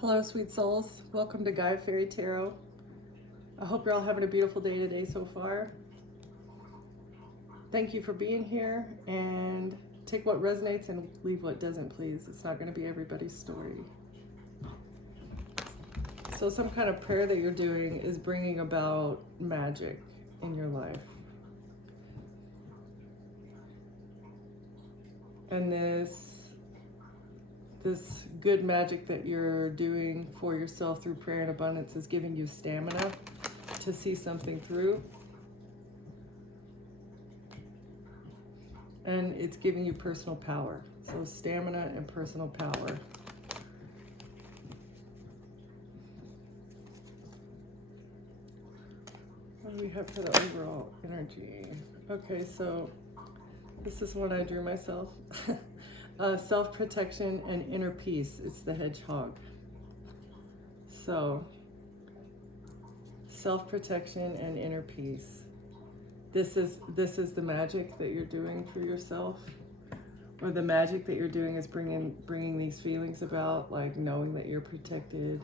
Hello, sweet souls. Welcome to Gaia Fairy Tarot. I hope you're all having a beautiful day today so far. Thank you for being here, and take what resonates and leave what doesn't, please. It's not going to be everybody's story. So some kind of prayer that you're doing is bringing about magic in your life. And this good magic that you're doing for yourself through prayer and abundance is giving you stamina to see something through. And it's giving you personal power. So stamina and personal power. What do we have for the overall energy? Okay, so this is one I drew myself. Self-protection and inner peace. It's the hedgehog. So, self-protection and inner peace. This is the magic that you're doing for yourself, or the magic that you're doing is bringing these feelings about, like knowing that you're protected,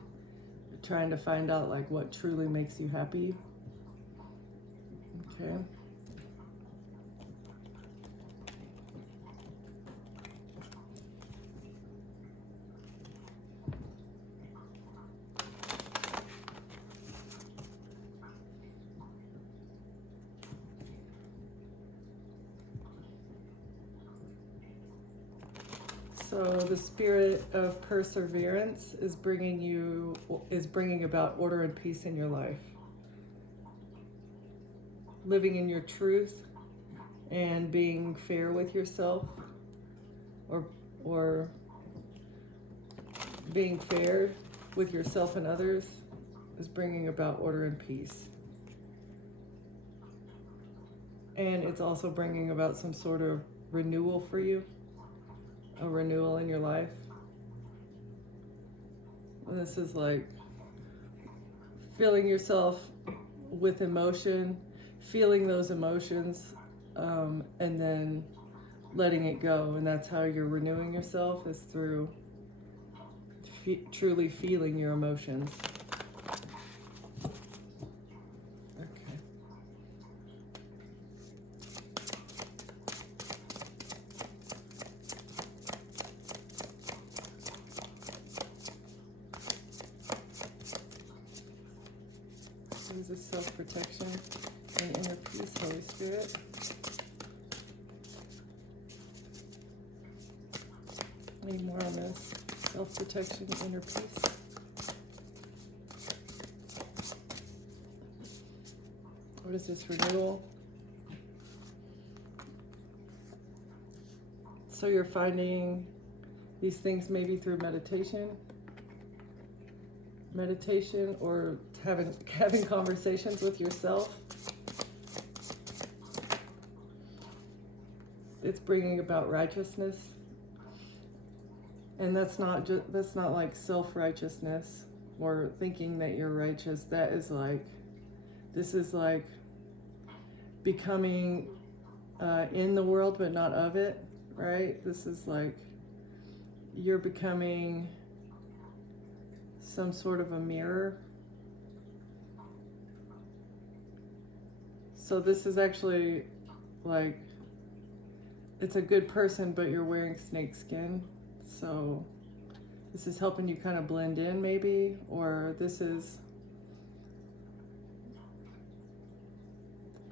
trying to find out like what truly makes you happy. Okay. So the spirit of perseverance is bringing about order and peace in your life. Living in your truth and being fair with yourself, or being fair with yourself and others is bringing about order and peace. And it's also bringing about some sort of renewal for you. A renewal in your life. And this is like filling yourself with emotion, feeling those emotions, and then letting it go. And that's how you're renewing yourself, is through truly feeling your emotions. This is self-protection and inner peace, Holy Spirit. Need more on this. Self-protection, inner peace. What is this? Renewal. So you're finding these things maybe through meditation, or having conversations with yourself. It's bringing about righteousness, and that's not like self-righteousness or thinking that you're righteous. That is like, this is like becoming in the world but not of it, right? This is like you're becoming some sort of a mirror. So this is actually like, it's a good person, but you're wearing snake skin. So this is helping you kind of blend in maybe, or this is,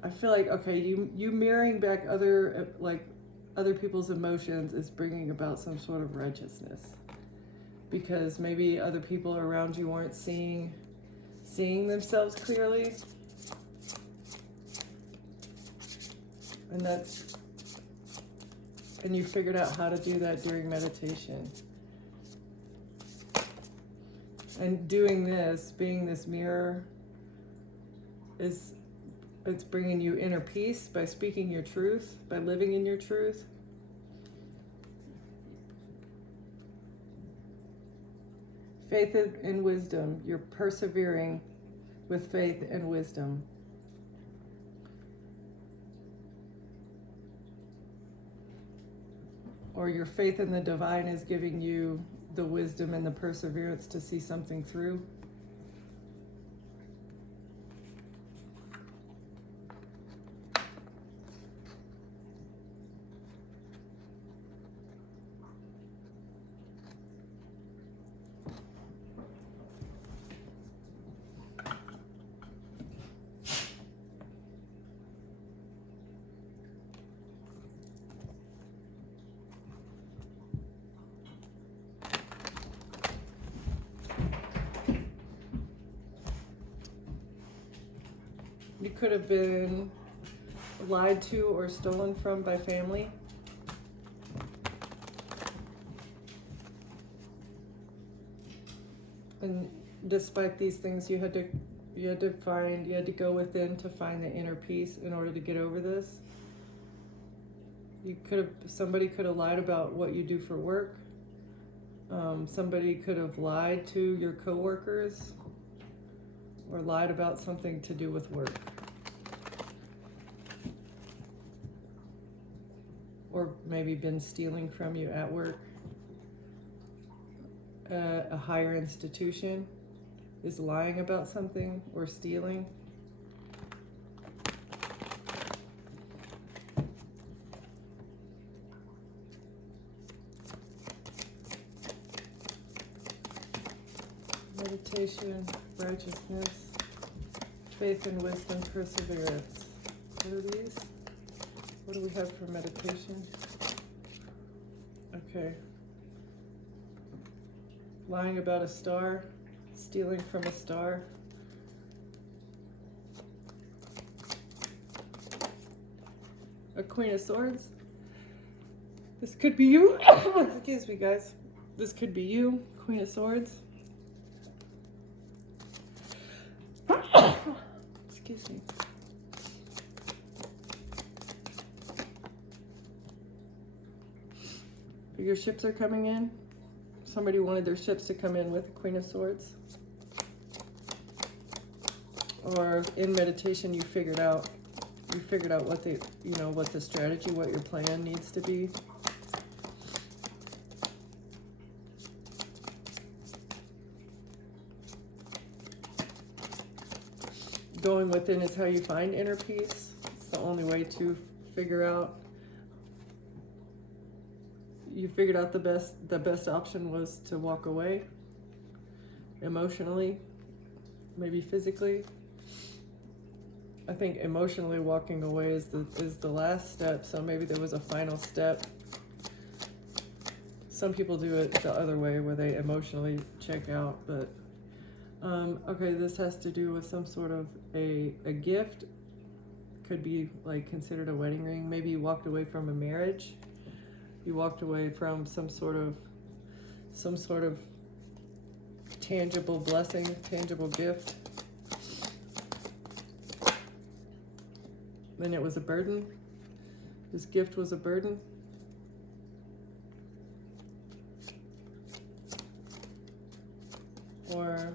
I feel like, okay, you mirroring back other people's emotions is bringing about some sort of righteousness, because maybe other people around you weren't seeing themselves clearly. And you figured out how to do that during meditation. And doing this, being this mirror, it's bringing you inner peace by speaking your truth, by living in your truth. Faith and wisdom. You're persevering with faith and wisdom. Or your faith in the divine is giving you the wisdom and the perseverance to see something through. You could have been lied to or stolen from by family. And despite these things, you had to go within to find the inner peace in order to get over this. Somebody could have lied about what you do for work. Somebody could have lied to your coworkers or lied about something to do with work. Or maybe been stealing from you at work. A higher institution is lying about something or stealing. Meditation, righteousness, faith and wisdom, perseverance. What are these? What do we have for meditation? Okay. Lying about a star, stealing from a star. A Queen of Swords. This could be you. Excuse me, guys. This could be you, Queen of Swords. Excuse me. Your ships are coming in. Somebody wanted their ships to come in with the Queen of Swords. Or in meditation, you figured out what the strategy, what your plan needs to be. Going within is how you find inner peace. It's the only way to figure out. You figured out the best option was to walk away emotionally, maybe physically. I think emotionally walking away is the last step, so maybe there was a final step. Some people do it the other way where they emotionally check out, but okay, this has to do with some sort of a gift. Could be like considered a wedding ring. Maybe you walked away from a marriage. You walked away from some sort of tangible blessing, tangible gift. Then it was a burden. This gift was a burden. Or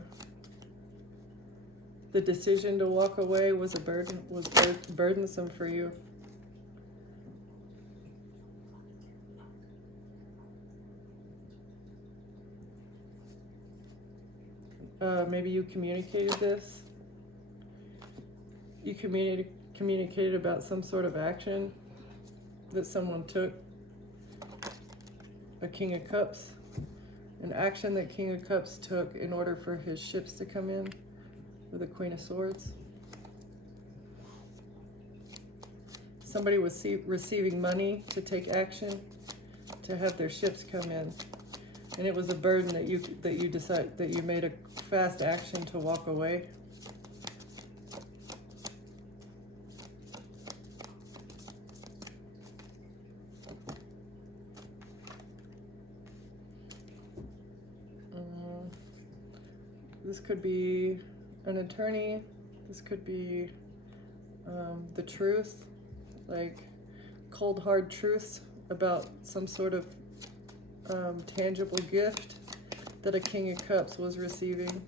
the decision to walk away was a burden, burdensome for you. Maybe you communicated this. You communicated about some sort of action that someone took. A King of Cups. An action that King of Cups took in order for his ships to come in with a Queen of Swords. Somebody was receiving money to take action, to have their ships come in. And it was a burden that you made a fast action to walk away. This could be an attorney. This could be the truth, like cold hard truths about some sort of tangible gift that a King of Cups was receiving.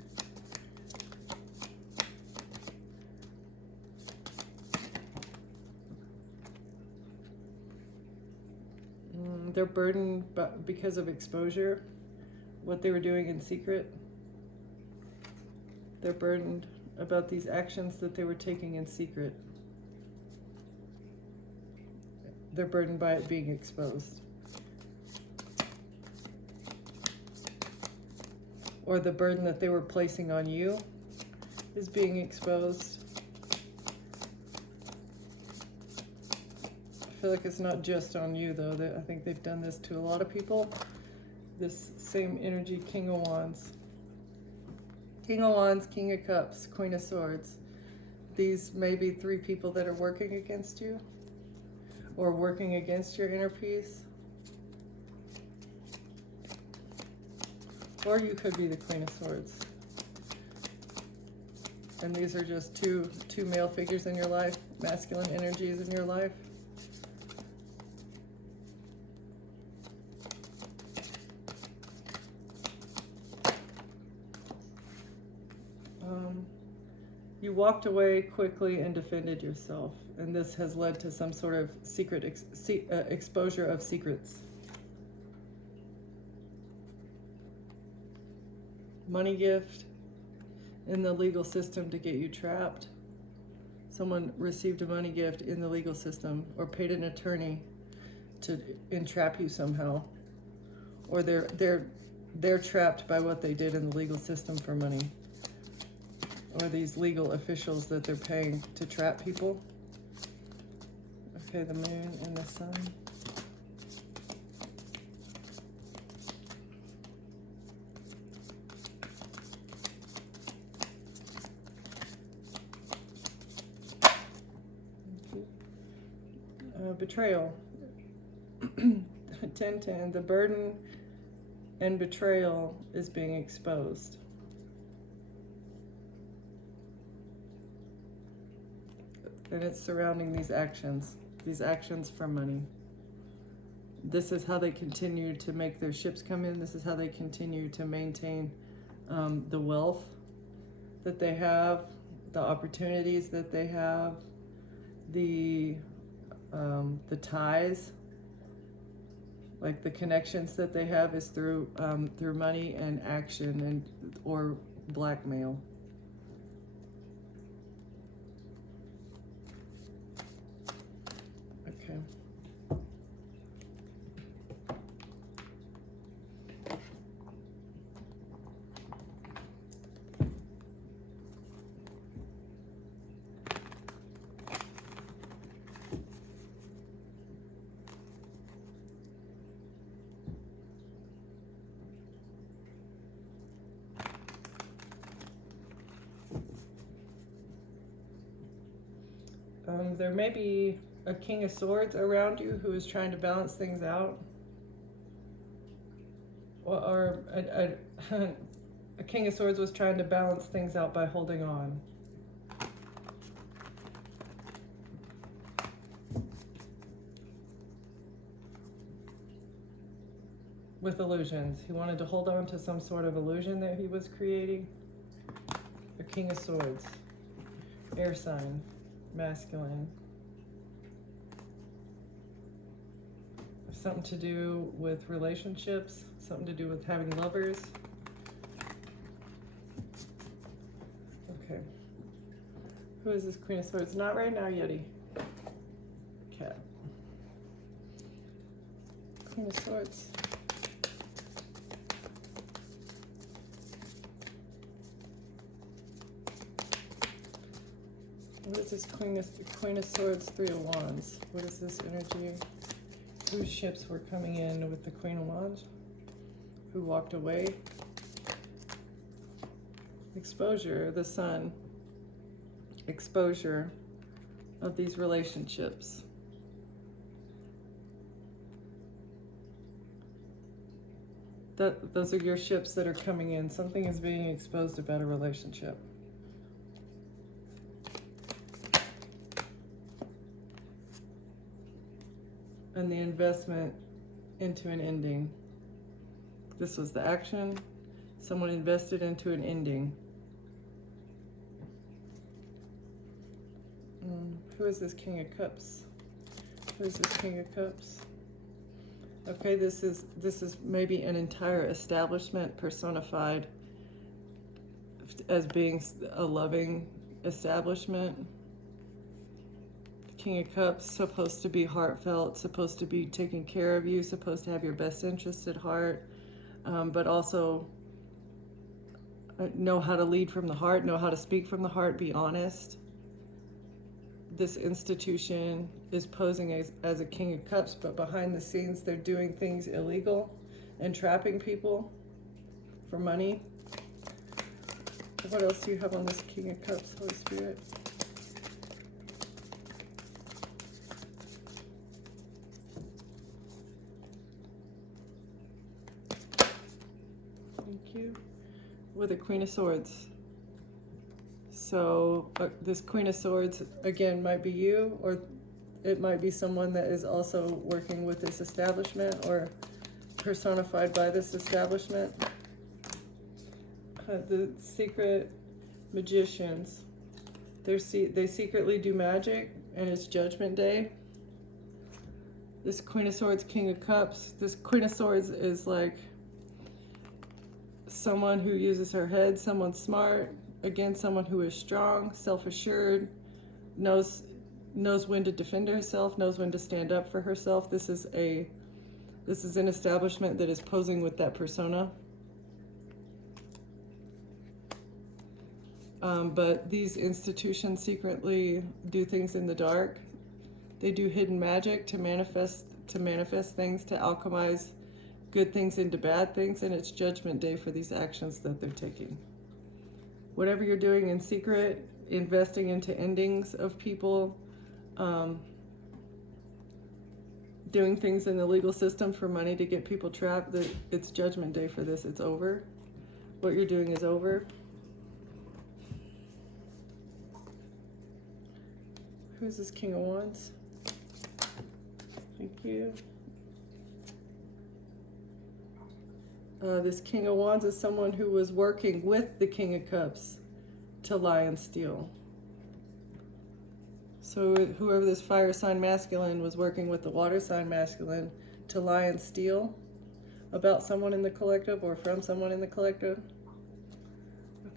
They're burdened because of exposure. what they were doing in secret. They're burdened about these actions that they were taking in secret. They're burdened by it being exposed. Or the burden that they were placing on you is being exposed. I feel like it's not just on you, though. I think they've done this to a lot of people. This same energy, King of Wands. King of Wands, King of Cups, Queen of Swords. These may be 3 people that are working against you or working against your inner peace. Or you could be the Queen of Swords. And these are just two male figures in your life, masculine energies in your life. You walked away quickly and defended yourself, and this has led to some sort of secret exposure of secrets. Money gift in the legal system to get you trapped. Someone received a money gift in the legal system or paid an attorney to entrap you somehow, or they're trapped by what they did in the legal system for money. Or these legal officials that they're paying to trap people. Okay, the moon and the sun. Okay. Betrayal. 10-10. The burden and betrayal is being exposed. And it's surrounding these actions for money. This is how they continue to make their ships come in. This is how they continue to maintain the wealth that they have, the opportunities that they have, the ties, like the connections that they have is through money and action or blackmail. Okay. There may be a King of Swords around you who is trying to balance things out. Or a King of Swords was trying to balance things out by holding on. With illusions. He wanted to hold on to some sort of illusion that he was creating. A King of Swords. Air sign. Masculine. Something to do with relationships, something to do with having lovers. Okay. Who is this Queen of Swords? Not right now, Yeti. Cat. Queen of Swords. What is this Queen of Swords, 3 of Wands? What is this energy? Whose ships were coming in with the Queen of Wands? Who walked away? Exposure, the sun. Exposure of these relationships. Those are your ships that are coming in. Something is being exposed about a relationship. And the investment into an ending. This was the action. Someone invested into an ending. Who is this King of Cups? Who is this King of Cups? Okay, this is maybe an entire establishment personified as being a loving establishment. King of Cups, supposed to be heartfelt, supposed to be taking care of you, supposed to have your best interests at heart, but also know how to lead from the heart, know how to speak from the heart, be honest. This institution is posing as a King of Cups, but behind the scenes they're doing things illegal and trapping people for money. What else do you have on this King of Cups, Holy Spirit? Thank you. With a Queen of Swords. So this Queen of Swords, again, might be you, or it might be someone that is also working with this establishment or personified by this establishment. The secret magicians. They secretly do magic, and it's Judgment Day. This Queen of Swords, King of Cups. This Queen of Swords is like someone who uses her head, someone smart. Again, someone who is strong, self-assured, knows when to defend herself, knows when to stand up for herself. This is an establishment that is posing with that persona. But these institutions secretly do things in the dark. They do hidden magic to manifest things, to alchemize good things into bad things, and it's Judgment Day for these actions that they're taking. Whatever you're doing in secret, investing into endings of people, doing things in the legal system for money to get people trapped, it's Judgment Day for this. It's over. What you're doing is over. Who's this King of Wands? Thank you. This King of Wands is someone who was working with the King of Cups to lie and steal. So whoever this fire sign masculine was working with the water sign masculine to lie and steal about someone in the collective or from someone in the collective.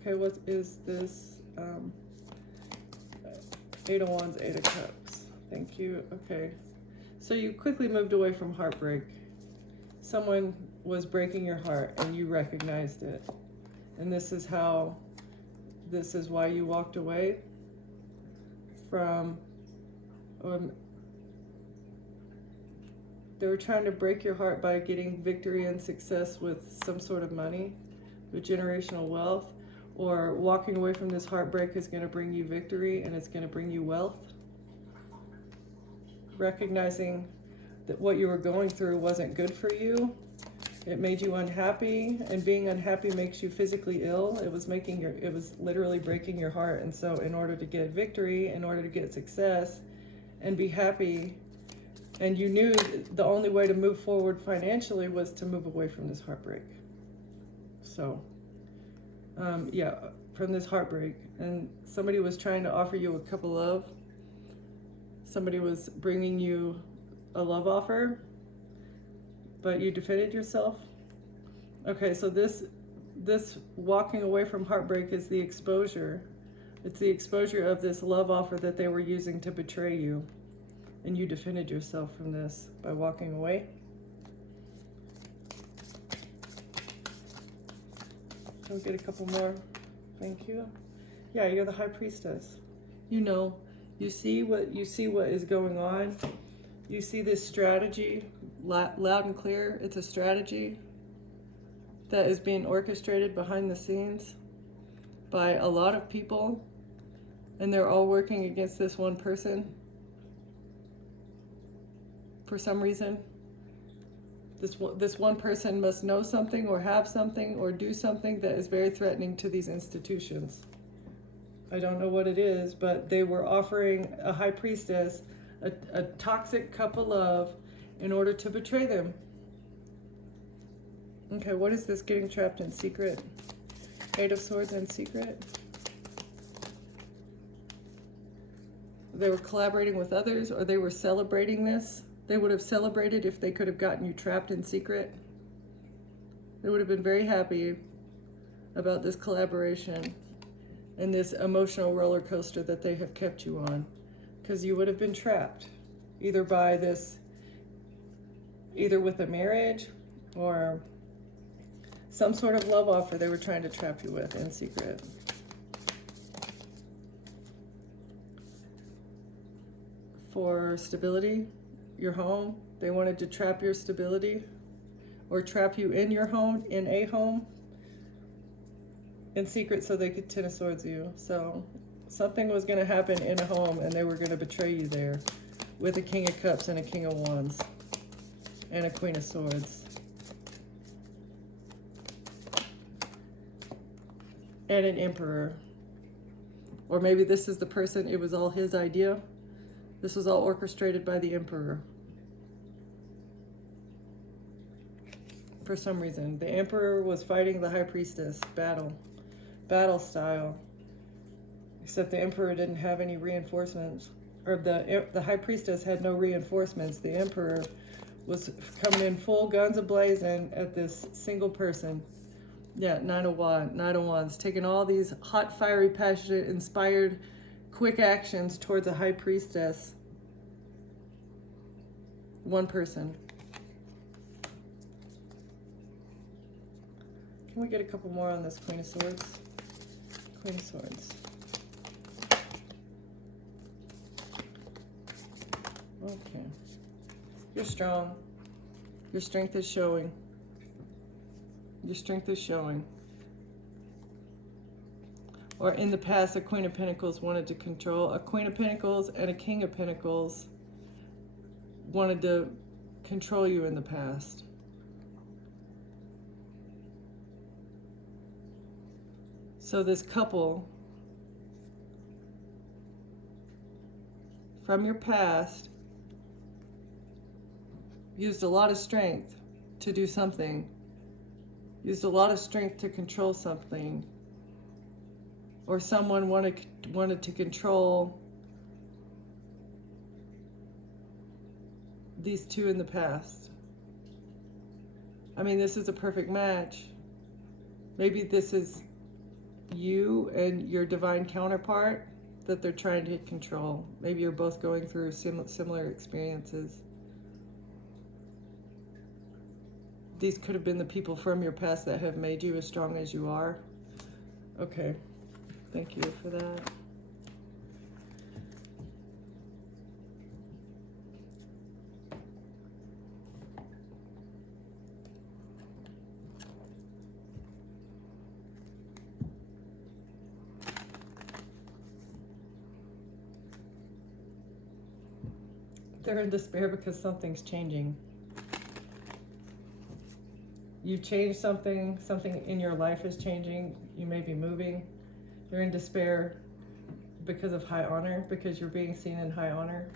Okay, what is this? Eight of Wands, Eight of Cups. Thank you. Okay. So you quickly moved away from heartbreak. Someone was breaking your heart and you recognized it. And this is why you walked away from, they were trying to break your heart by getting victory and success with some sort of money, with generational wealth, or walking away from this heartbreak is going to bring you victory and it's going to bring you wealth. Recognizing that what you were going through wasn't good for you. It made you unhappy, and being unhappy makes you physically ill. It was literally breaking your heart. And so in order to get victory, in order to get success and be happy, and you knew the only way to move forward financially was to move away from this heartbreak. So, from this heartbreak. And somebody was trying to offer you a cup of love. Somebody was bringing you a love offer, but you defended yourself. Okay, so this walking away from heartbreak is the exposure. It's the exposure of this love offer that they were using to betray you. And you defended yourself from this by walking away. I'll get a couple more. Thank you. Yeah, you're the High Priestess. You see what is going on. You see this strategy loud and clear. It's a strategy that is being orchestrated behind the scenes by a lot of people, and they're all working against this one person for some reason. This one person must know something or have something or do something that is very threatening to these institutions. I don't know what it is, but they were offering a High Priestess a toxic cup of love in order to betray them. Okay, what is this getting trapped in secret? Eight of Swords in secret. They were collaborating with others, or they were celebrating this They would have celebrated if they could have gotten you trapped in secret. They would have been very happy about this collaboration and this emotional roller coaster that they have kept you on, because you would have been trapped either by this, either with a marriage or some sort of love offer they were trying to trap you with in secret. For stability, your home, they wanted to trap your stability or trap you in your home, in a home, in secret so they could 10 of swords you. So something was going to happen in a home and they were going to betray you there with a King of Cups and a King of Wands and a Queen of Swords. And an Emperor. Or maybe this is the person, it was all his idea. This was all orchestrated by the Emperor. For some reason. The Emperor was fighting the High Priestess. Battle style. Except the Emperor didn't have any reinforcements. Or the High Priestess had no reinforcements. The Emperor was coming in full guns a-blazing at this single person. Yeah, Nine of Wands. Taking all these hot, fiery, passionate, inspired, quick actions towards a High Priestess. One person. Can we get a couple more on this Queen of Swords? Queen of Swords. Okay. You're strong. Your strength is showing. Your strength is showing. Or in the past, a Queen of Pentacles wanted to control. A Queen of Pentacles and a King of Pentacles wanted to control you in the past. So this couple from your past used a lot of strength to do something, used a lot of strength to control something, or someone wanted to control these two in the past. I mean, this is a perfect match. Maybe this is you and your divine counterpart that they're trying to control. Maybe you're both going through similar experiences. These could have been the people from your past that have made you as strong as you are. Okay, thank you for that. They're in despair because something's changing. You've changed something in your life is changing, you may be moving. You're in despair because of high honor, because you're being seen in high honor.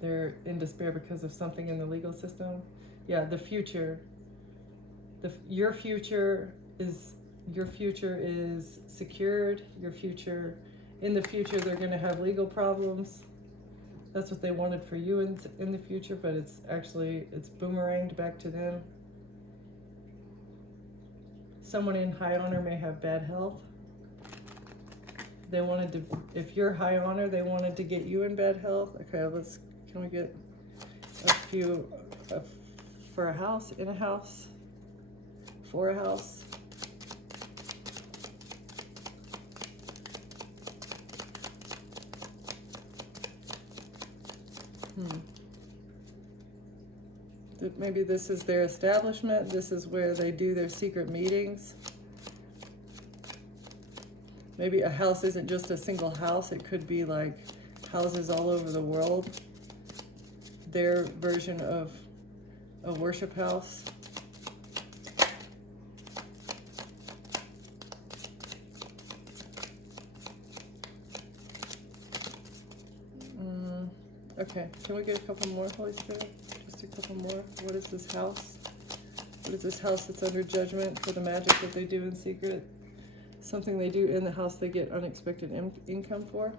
They're in despair because of something in the legal system. Yeah, the future. Your future is secured. In the future, they're going to have legal problems. That's what they wanted for you in the future, but it's boomeranged back to them. Someone in high honor may have bad health. They wanted to, if you're high honor, they wanted to get you in bad health. Okay, can we get a few for a house, in a house, for a house? Maybe this is their establishment. This is where they do their secret meetings. Maybe a house isn't just a single house. It could be like houses all over the world. Their version of a worship house. Okay, can we get a couple more, Holy Spirit? Just a couple more. What is this house? What is this house that's under judgment for the magic that they do in secret? Something they do in the house they get unexpected income for?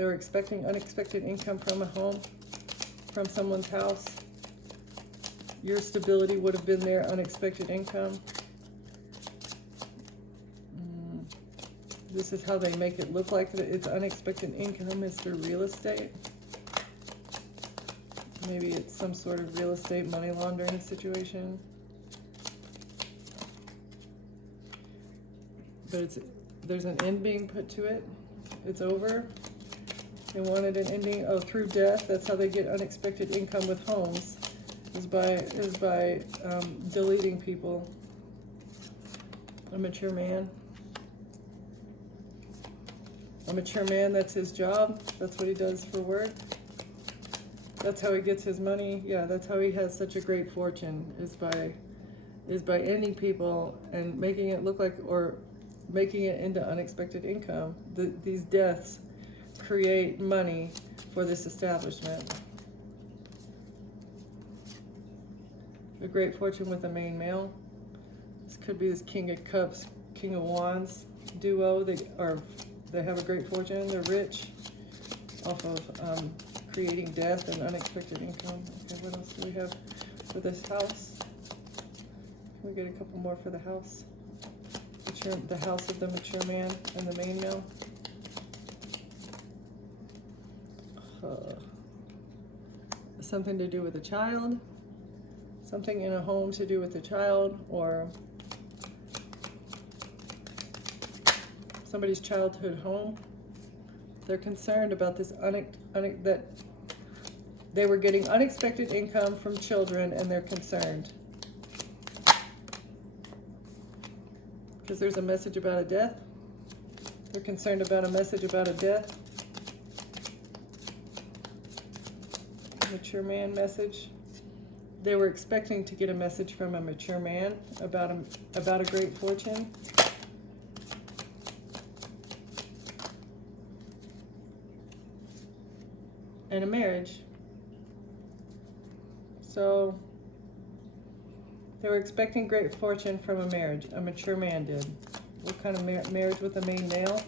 They were expecting unexpected income from a home, from someone's house. Your stability would have been their unexpected income. This is how they make it look like it's unexpected income is through real estate. Maybe it's some sort of real estate money laundering situation. But there's an end being put to it. It's over. They wanted an ending. Oh, through death. That's how they get unexpected income with homes. Is by deleting people. A mature man. A mature man, that's his job. That's what he does for work. That's how he gets his money. Yeah, that's how he has such a great fortune, is by ending people and making it look like, or making it into unexpected income. These deaths create money for this establishment. A great fortune with a main male. This could be this King of Cups, King of Wands duo. They have a great fortune. They're rich off of creating death and unexpected income. Okay, what else do we have for this house? Can we get a couple more for the house? The house of the mature man and the main male. Something to do with a child. Something in a home to do with a child, or somebody's childhood home. They're concerned about this that they were getting unexpected income from children, and they're concerned because there's a message about a death. They're concerned about a message about a death. Mature man message. They were expecting to get a message from a mature man about a great fortune. And a marriage. So they were expecting great fortune from a marriage. A mature man did. What kind of marriage with a main male?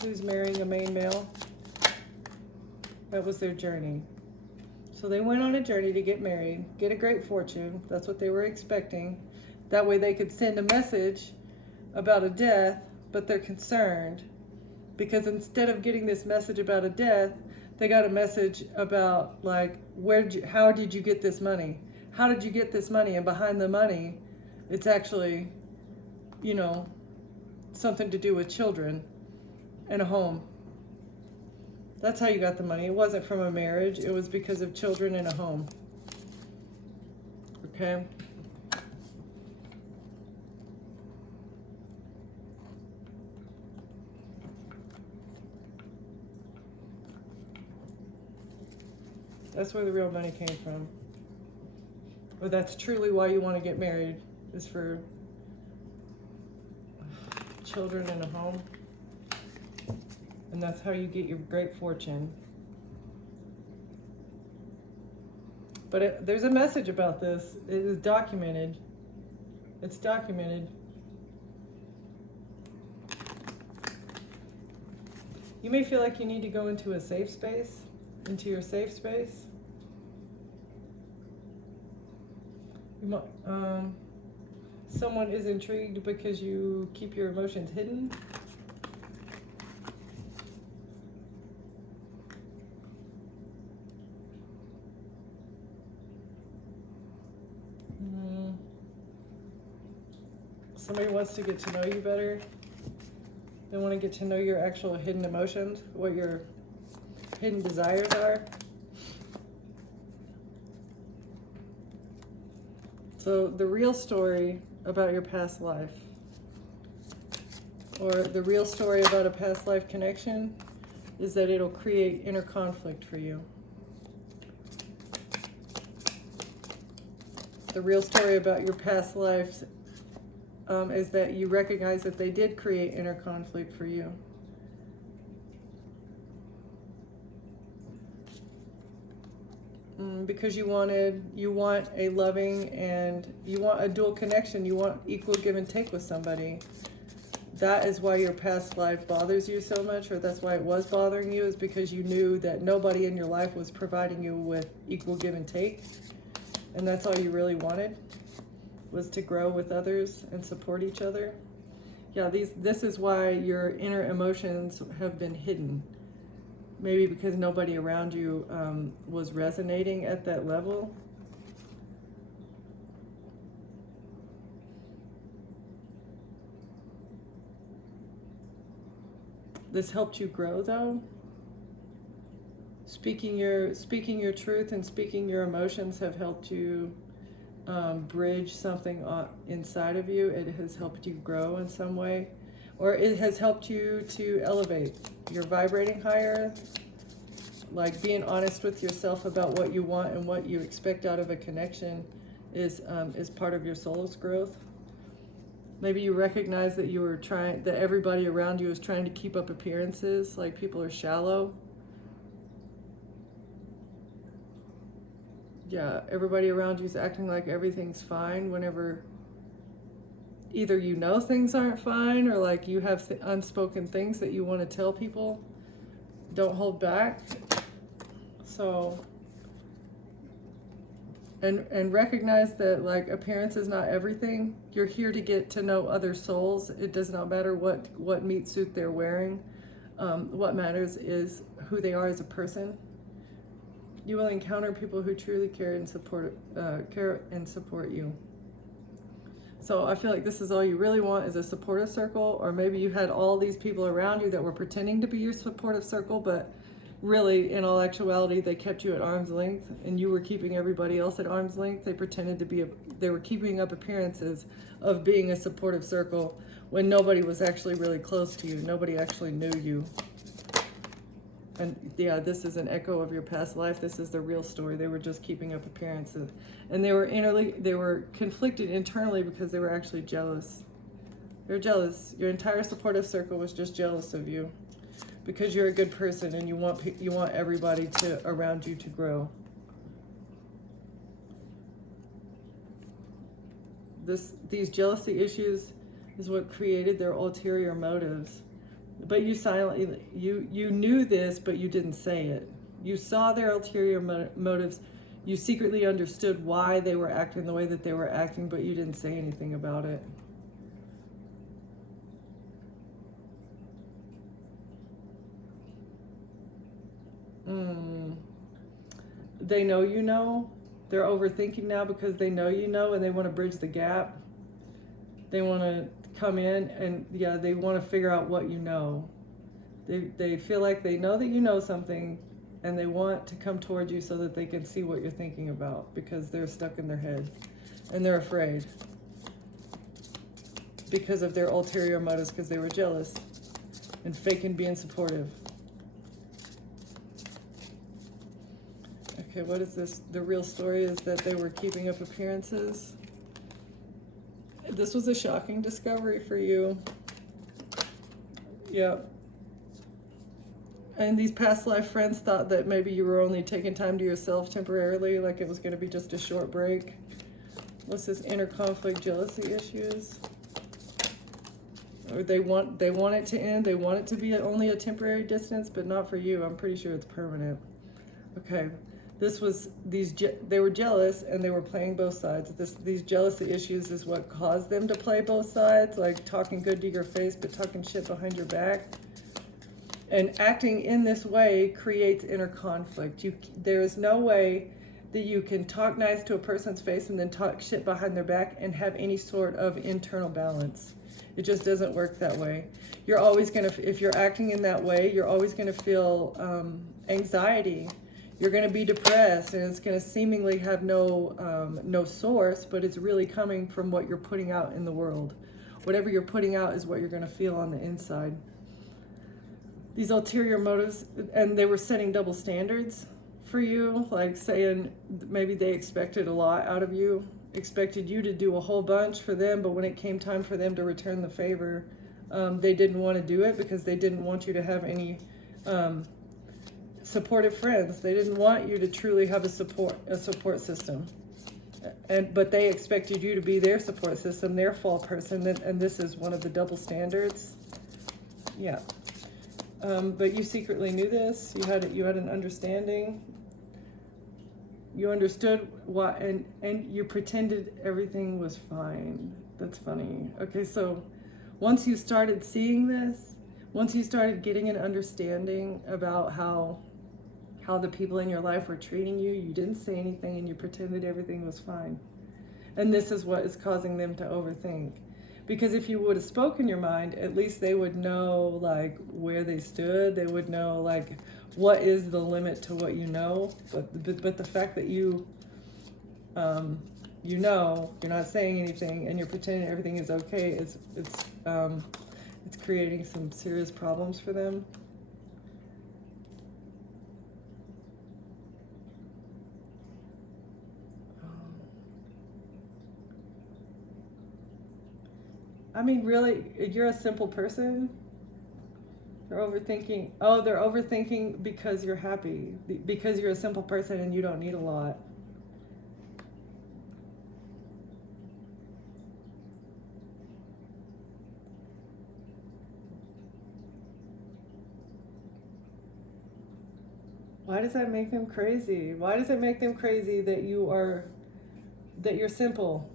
Who's marrying a main male? That was their journey. So they went on a journey to get married, get a great fortune. That's what they were expecting. That way they could send a message about a death, but they're concerned because instead of getting this message about a death, they got a message about, like, how did you get this money? How did you get this money? And behind the money, it's actually, something to do with children and a home. That's how you got the money. It wasn't from a marriage. It was because of children and a home. Okay? That's where the real money came from. Or that's truly why you want to get married, is for children and a home. And that's how you get your great fortune. But there's a message about this. It is documented. It's documented. You may feel like you need to go into a safe space, into your safe space. Someone is intrigued because you keep your emotions hidden. Somebody wants to get to know you better. They want to get to know your actual hidden emotions, what your hidden desires are. So the real story about your past life, or the real story about a past life connection, is that it'll create inner conflict for you. The real story about your past life is that you recognize that they did create inner conflict for you. Because you want a loving, and you want a dual connection. You want equal give and take with somebody. that is why your past life bothers you so much, or that's why it was bothering you, is because you knew that nobody in your life was providing you with equal give and take. And that's all you really wanted, was to grow with others and support each other. Yeah, this is why your inner emotions have been hidden. Maybe because nobody around you was resonating at that level. This helped you grow, though. Speaking your truth and speaking your emotions have helped you bridge something inside of you. It has helped you grow in some way, or it has helped you to elevate. You're vibrating higher. Like being honest with yourself about what you want and what you expect out of a connection is part of your soul's growth. Maybe you recognize that that everybody around you is trying to keep up appearances, like people are shallow. Yeah, everybody around you is acting like everything's fine whenever either you know things aren't fine, or like you have unspoken things that you want to tell people. Don't hold back. So, and recognize that like appearance is not everything. You're here to get to know other souls. It does not matter what meat suit they're wearing. What matters is who they are as a person. You will encounter people who truly care and support you. So I feel like this is all you really want, is a supportive circle. Or maybe you had all these people around you that were pretending to be your supportive circle, but really, in all actuality, they kept you at arm's length, and you were keeping everybody else at arm's length. They pretended to be they were keeping up appearances of being a supportive circle when nobody was actually really close to you. Nobody actually knew you. And yeah, this is an echo of your past life. This is the real story. They were just keeping up appearances. And they were conflicted internally because they were actually jealous. They're jealous. Your entire supportive circle was just jealous of you because you're a good person and you want everybody around you to grow. These jealousy issues is what created their ulterior motives. But you knew this, but you didn't say it. You saw their ulterior motives. You secretly understood why they were acting the way that they were acting, but you didn't say anything about it. They know you know. They're overthinking now because they know you know, and they want to bridge the gap. They want to come in and they want to figure out what you know. They feel like they know that you know something, and they want to come towards you so that they can see what you're thinking about, because they're stuck in their head and they're afraid because of their ulterior motives, because they were jealous and faking being supportive. Okay, what is this? The real story is that they were keeping up appearances. This was a shocking discovery for you. Yep. And these past life friends thought that maybe you were only taking time to yourself temporarily, like it was going to be just a short break. What's this? Inner conflict, jealousy issues? Or they want it to end. They want it to be only a temporary distance, but not for you. I'm pretty sure it's permanent. Okay. They were jealous and they were playing both sides. These jealousy issues is what caused them to play both sides, like talking good to your face but talking shit behind your back. And acting in this way creates inner conflict. There is no way that you can talk nice to a person's face and then talk shit behind their back and have any sort of internal balance. It just doesn't work that way. You're always if you're acting in that way, you're always gonna feel anxiety. You're going to be depressed, and it's going to seemingly have no source, but it's really coming from what you're putting out in the world. Whatever you're putting out is what you're going to feel on the inside. These ulterior motives, and they were setting double standards for you, like saying maybe they expected a lot out of you, expected you to do a whole bunch for them, but when it came time for them to return the favor, they didn't want to do it because they didn't want you to have any supportive friends. They didn't want you to truly have a support system. but they expected you to be their support system, their fall person, and this is one of the double standards. Yeah. But you secretly knew this. You had an understanding. You understood why, and you pretended everything was fine. That's funny. Okay, so once you started seeing this, once you started getting an understanding about how the people in your life were treating you, you didn't say anything and you pretended everything was fine. And this is what is causing them to overthink. Because if you would have spoken your mind, at least they would know like where they stood. They would know like what is the limit to what you know. But the fact that you you're not saying anything and you're pretending everything is okay, it's creating some serious problems for them. I mean, really, you're a simple person. They're overthinking. Oh, they're overthinking because you're happy. Because you're a simple person and you don't need a lot. Why does that make them crazy? Why does it make them crazy that you're simple?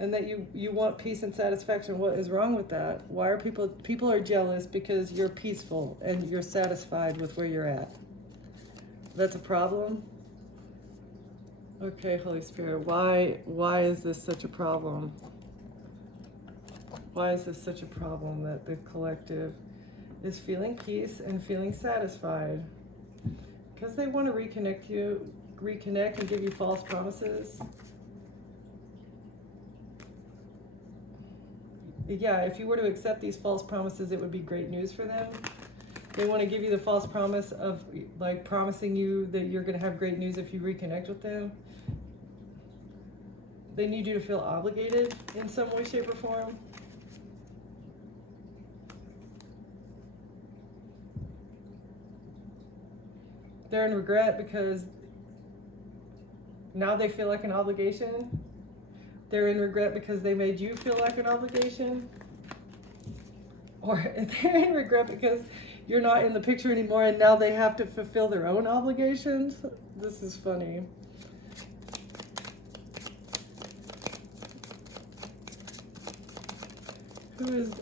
And that you want peace and satisfaction. What is wrong with that? Why are people are jealous because you're peaceful and you're satisfied with where you're at? That's a problem? Okay, Holy Spirit, why is this such a problem? Why is this such a problem that the collective is feeling peace and feeling satisfied? Because they want to reconnect and give you false promises. Yeah, if you were to accept these false promises, it would be great news for them. They want to give you the false promise of like promising you that you're going to have great news if you reconnect with them. They need you to feel obligated in some way, shape, or form. They're in regret because now they feel like an obligation. They're in regret because they made you feel like an obligation. Or they're in regret because you're not in the picture anymore and now they have to fulfill their own obligations. This is funny.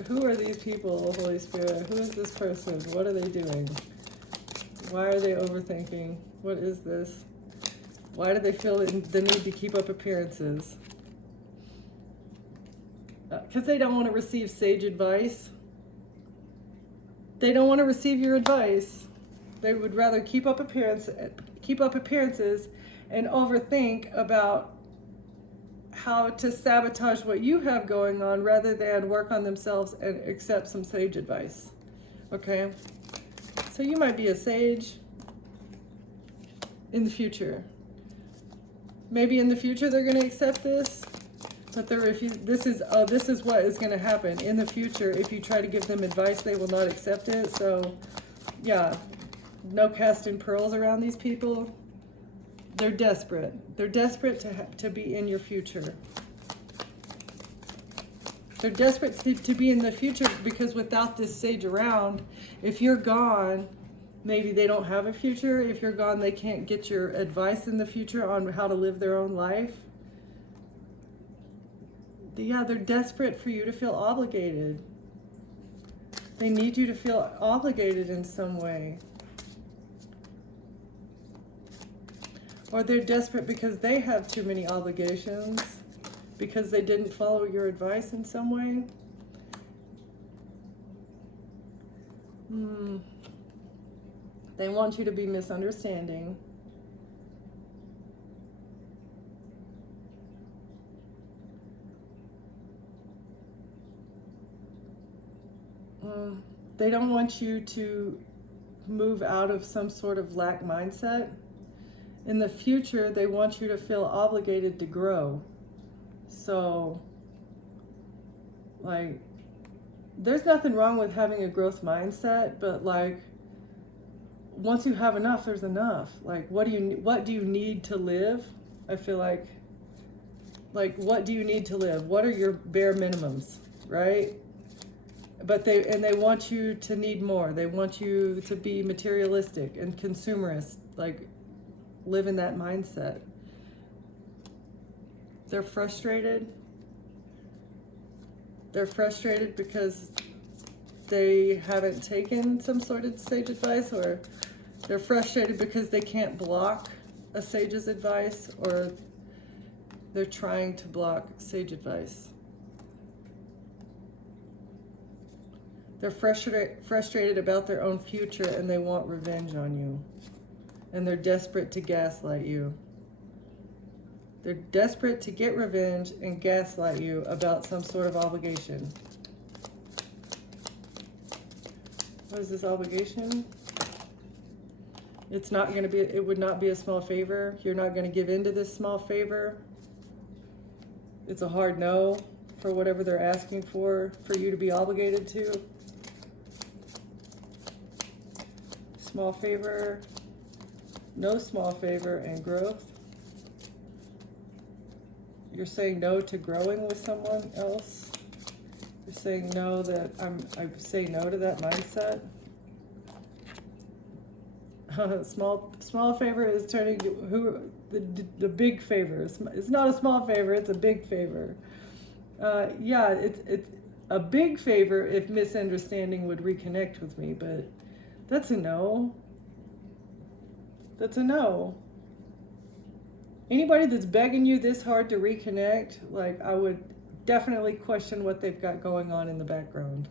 Who are these people, Holy Spirit? Who is this person? What are they doing? Why are they overthinking? What is this? Why do they feel the need to keep up appearances? Because they don't want to receive sage advice. They don't want to receive your advice. They would rather keep up appearances and overthink about how to sabotage what you have going on rather than work on themselves and accept some sage advice. Okay? So you might be a sage in the future. Maybe in the future they're going to accept this, but this is what is going to happen in the future. If you try to give them advice, they will not accept it. So, yeah, no casting pearls around these people. They're desperate. They're desperate to be in your future. They're desperate to be in the future because without this sage around, if you're gone, maybe they don't have a future. If you're gone, they can't get your advice in the future on how to live their own life. Yeah, they're desperate for you to feel obligated. They need you to feel obligated in some way. Or they're desperate because they have too many obligations, because they didn't follow your advice in some way. They want you to be misunderstanding. They don't want you to move out of some sort of lack mindset. In the future, they want you to feel obligated to grow. So, like, there's nothing wrong with having a growth mindset, but like, once you have enough, there's enough. Like, what do you need to live? I feel like what do you need to live? What are your bare minimums, right? But they want you to need more. They want you to be materialistic and consumerist, like live in that mindset. They're frustrated. They're frustrated because they haven't taken some sort of sage advice, or they're frustrated because they can't block a sage's advice, or they're trying to block sage advice. They're frustrated about their own future, and they want revenge on you. And they're desperate to gaslight you. They're desperate to get revenge and gaslight you about some sort of obligation. What is this obligation? It would not be a small favor. You're not going to give in to this small favor. It's a hard no for whatever they're asking for you to be obligated to. Small favor, no small favor, and growth. You're saying no to growing with someone else. You're saying no I say no to that mindset. Small favor is turning the big favor. It's not a small favor, it's a big favor. Yeah, it's a big favor if misunderstanding would reconnect with me, but that's a no. That's a no. Anybody that's begging you this hard to reconnect, like, I would definitely question what they've got going on in the background.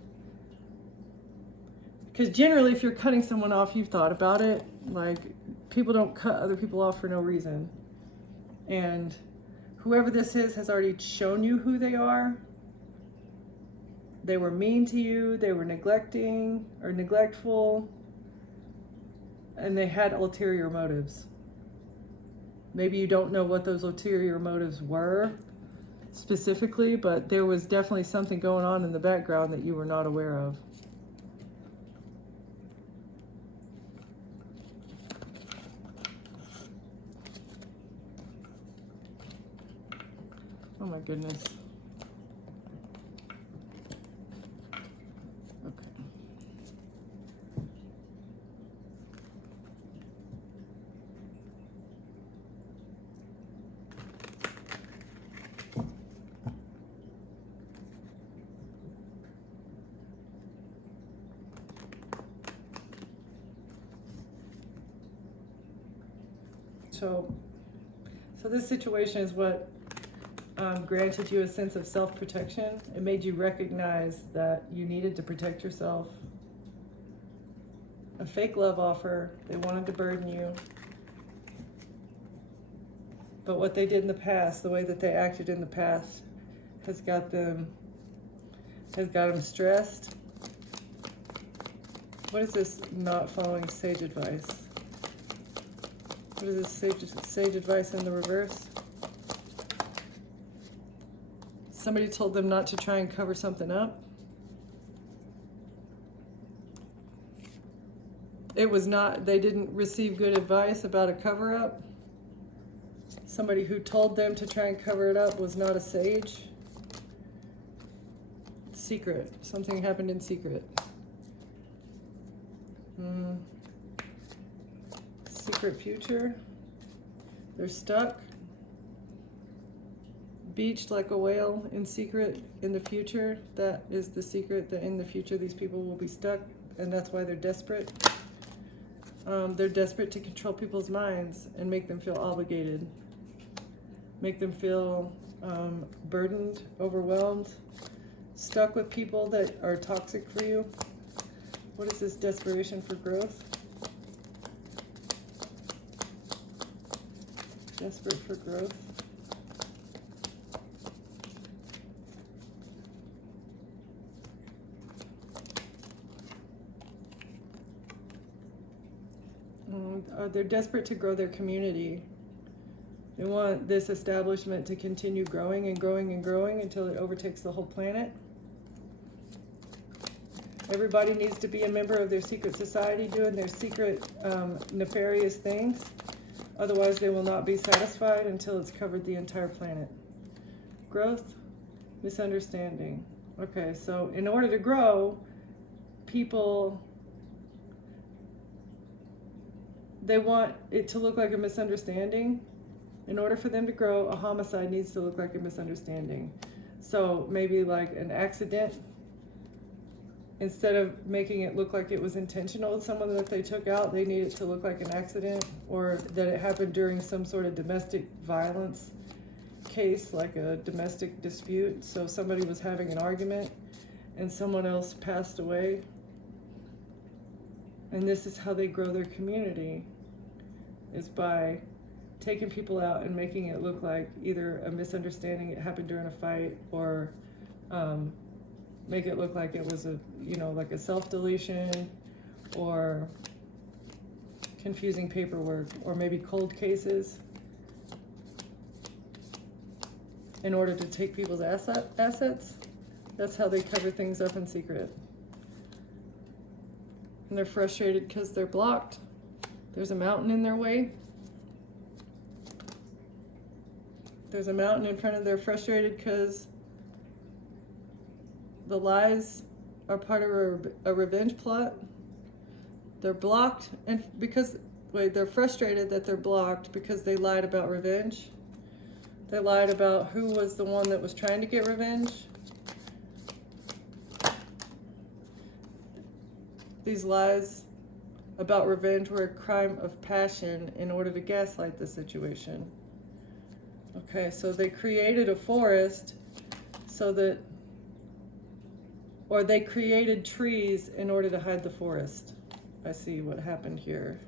Because generally, if you're cutting someone off, you've thought about it. Like, people don't cut other people off for no reason. And whoever this is has already shown you who they are. They were mean to you, they were neglecting or neglectful, and they had ulterior motives. Maybe you don't know what those ulterior motives were specifically, but there was definitely something going on in the background that you were not aware of. Oh my goodness. Okay. So this situation is what granted you a sense of self-protection. It made you recognize that you needed to protect yourself. A fake love offer. They wanted to burden you. But what they did in the past, the way that they acted in the past, has got them stressed. What is this not following sage advice? What is this sage advice in the reverse? Somebody told them not to try and cover something up. They didn't receive good advice about a cover-up. Somebody who told them to try and cover it up was not a sage. Secret. Something happened in secret. Secret future. They're stuck. Beached like a whale in secret in the future. That is the secret, that in the future these people will be stuck, and that's why they're desperate. They're desperate to control people's minds and make them feel obligated, make them feel burdened, overwhelmed, stuck with people that are toxic for you. What is this desperation for growth? Desperate for growth. They're desperate to grow their community. They want this establishment to continue growing and growing and growing until it overtakes the whole planet. Everybody needs to be a member of their secret society doing their secret nefarious things. Otherwise, they will not be satisfied until it's covered the entire planet. Growth, misunderstanding. Okay, so in order to grow, people, they want it to look like a misunderstanding. In order for them to grow, a homicide needs to look like a misunderstanding. So maybe like an accident, instead of making it look like it was intentional, someone that they took out, they need it to look like an accident, or that it happened during some sort of domestic violence case, like a domestic dispute. So somebody was having an argument and someone else passed away. And this is how they grow their community, is by taking people out and making it look like either a misunderstanding, it happened during a fight, or make it look like it was a, like a self-deletion, or confusing paperwork, or maybe cold cases, in order to take people's assets. That's how they cover things up in secret. And they're frustrated because they're blocked. There's a mountain in their way. There's a mountain in front of, they're frustrated because the lies are part of a revenge plot. They're blocked, and they're frustrated that they're blocked because they lied about revenge. They lied about who was the one that was trying to get revenge. These lies about revenge were a crime of passion in order to gaslight the situation. Okay, so they created a forest or they created trees in order to hide the forest. I see what happened here.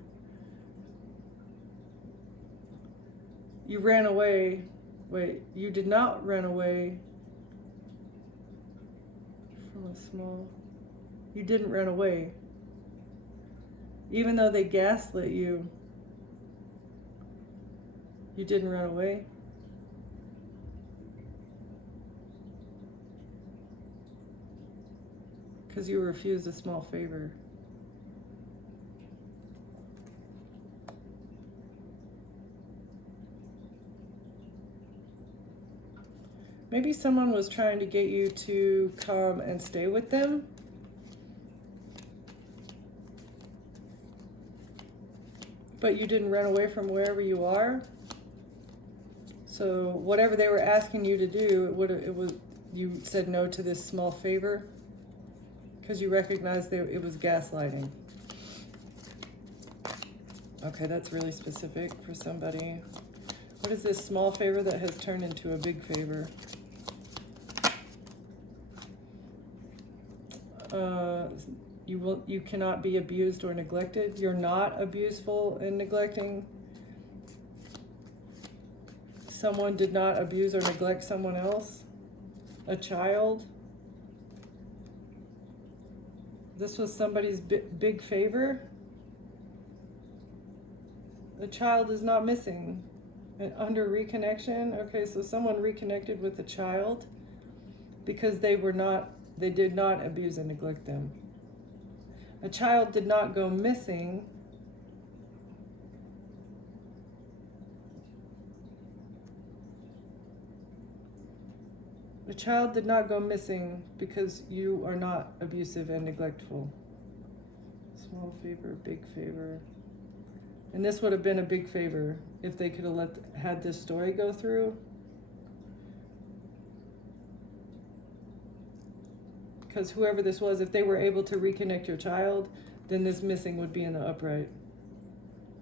You ran away. Wait, you did not run away from a small... You didn't run away. Even though they gaslit you, you didn't run away. Because you refused a small favor. Maybe someone was trying to get you to come and stay with them. But you didn't run away from wherever you are. So whatever they were asking you to do, you said no to this small favor because you recognized it was gaslighting. Okay, that's really specific for somebody. What is this small favor that has turned into a big favor? You cannot be abused or neglected. You're not abuseful and neglecting. Someone did not abuse or neglect someone else. A child. This was somebody's big favor. The child is not missing. And under reconnection, okay, so someone reconnected with the child because they did not abuse and neglect them. A child did not go missing. A child did not go missing because you are not abusive and neglectful. Small favor, big favor. And this would have been a big favor if they could have had this story go through. Because whoever this was, if they were able to reconnect your child, then this missing would be in the upright.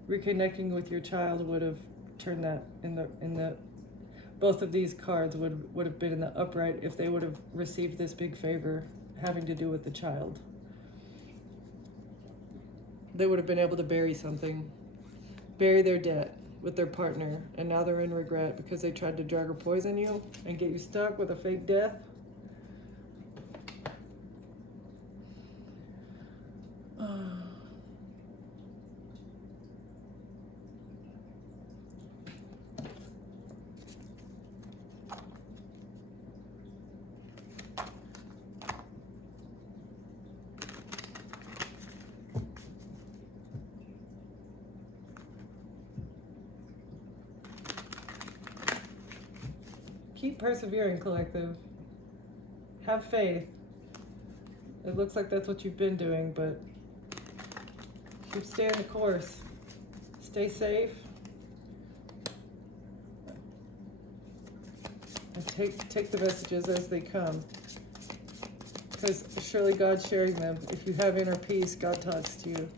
Reconnecting with your child would have turned that in the both of these cards would have been in the upright if they would have received this big favor having to do with the child. They would have been able to bury something, bury their debt with their partner, and now they're in regret because they tried to drug or poison you and get you stuck with a fake death. Keep persevering, collective. Have faith. It looks like that's what you've been doing, but keep staying the course. Stay safe. And take the messages as they come. Because surely God's sharing them. If you have inner peace, God talks to you.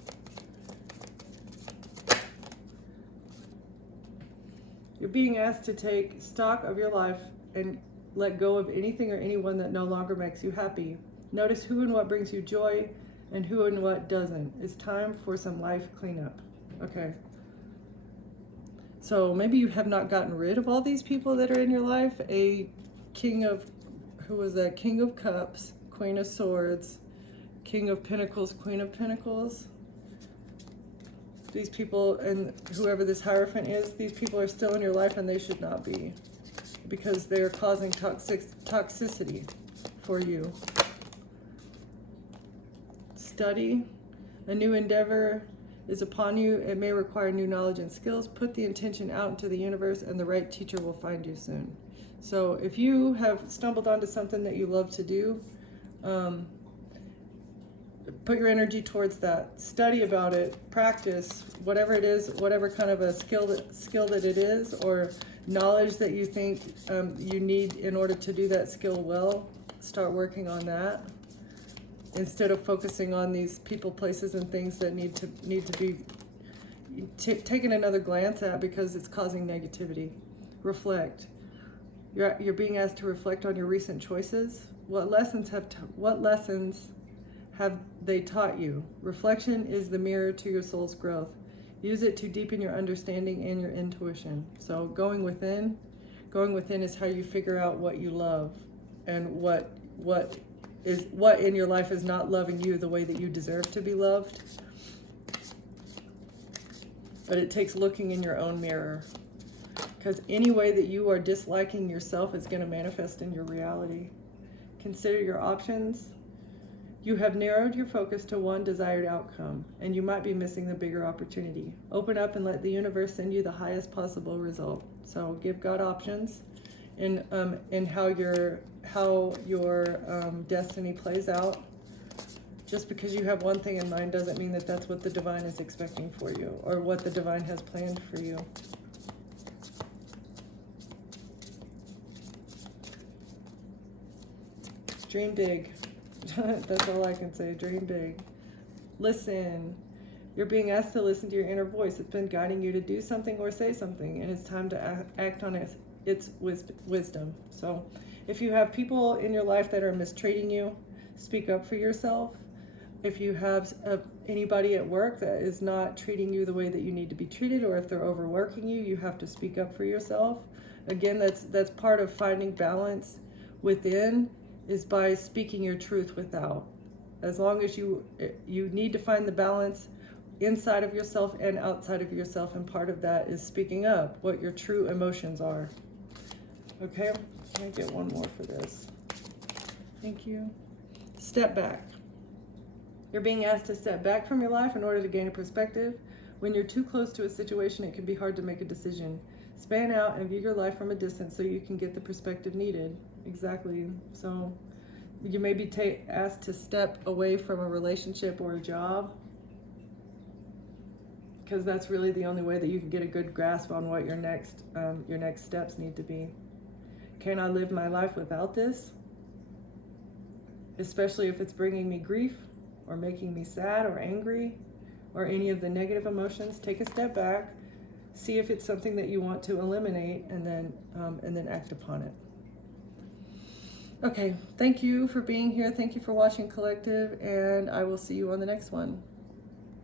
You're being asked to take stock of your life and let go of anything or anyone that no longer makes you happy. Notice who and what brings you joy and who and what doesn't. It's time for some life cleanup. Okay. So maybe you have not gotten rid of all these people that are in your life. King of Cups, Queen of Swords, King of Pentacles, Queen of Pentacles. These people, and whoever this Hierophant is, these people are still in your life and they should not be, because they're causing toxicity for you. Study. A new endeavor is upon you. It may require new knowledge and skills. Put the intention out into the universe and the right teacher will find you soon. So if you have stumbled onto something that you love to do, put your energy towards that. Study about it, practice, whatever it is, whatever kind of a skill that it is, or knowledge that you think you need in order to do that skill well. Start working on that instead of focusing on these people, places, and things that need to be taken another glance at because it's causing negativity. Reflect. You're being asked to reflect on your recent choices. What lessons have they taught you? Reflection is the mirror to your soul's growth. Use it to deepen your understanding and your intuition. So going within is how you figure out what you love and what in your life is not loving you the way that you deserve to be loved. But it takes looking in your own mirror, because any way that you are disliking yourself is going to manifest in your reality. Consider your options. You have narrowed your focus to one desired outcome, and you might be missing the bigger opportunity. Open up and let the universe send you the highest possible result. So give God options in how your destiny plays out. Just because you have one thing in mind doesn't mean that that's what the divine is expecting for you or what the divine has planned for you. Dream big. That's all I can say. Dream big. Listen. You're being asked to listen to your inner voice. It's been guiding you to do something or say something, and it's time to act on its wisdom. So if you have people in your life that are mistreating you, speak up for yourself. If you have anybody at work that is not treating you the way that you need to be treated, or if they're overworking you, you have to speak up for yourself. Again, that's part of finding balance within, is by speaking your truth without. As long as you need to find the balance inside of yourself and outside of yourself, and part of that is speaking up what your true emotions are. Okay, I'm gonna get one more for this. Thank you. Step back. You're being asked to step back from your life in order to gain a perspective. When you're too close to a situation, it can be hard to make a decision. Span out and view your life from a distance so you can get the perspective needed. Exactly. So you may be asked to step away from a relationship or a job, because that's really the only way that you can get a good grasp on what your next steps need to be. Can I live my life without this? Especially if it's bringing me grief or making me sad or angry or any of the negative emotions. Take a step back, see if it's something that you want to eliminate, and then act upon it. Okay, thank you for being here. Thank you for watching, Collective, and I will see you on the next one.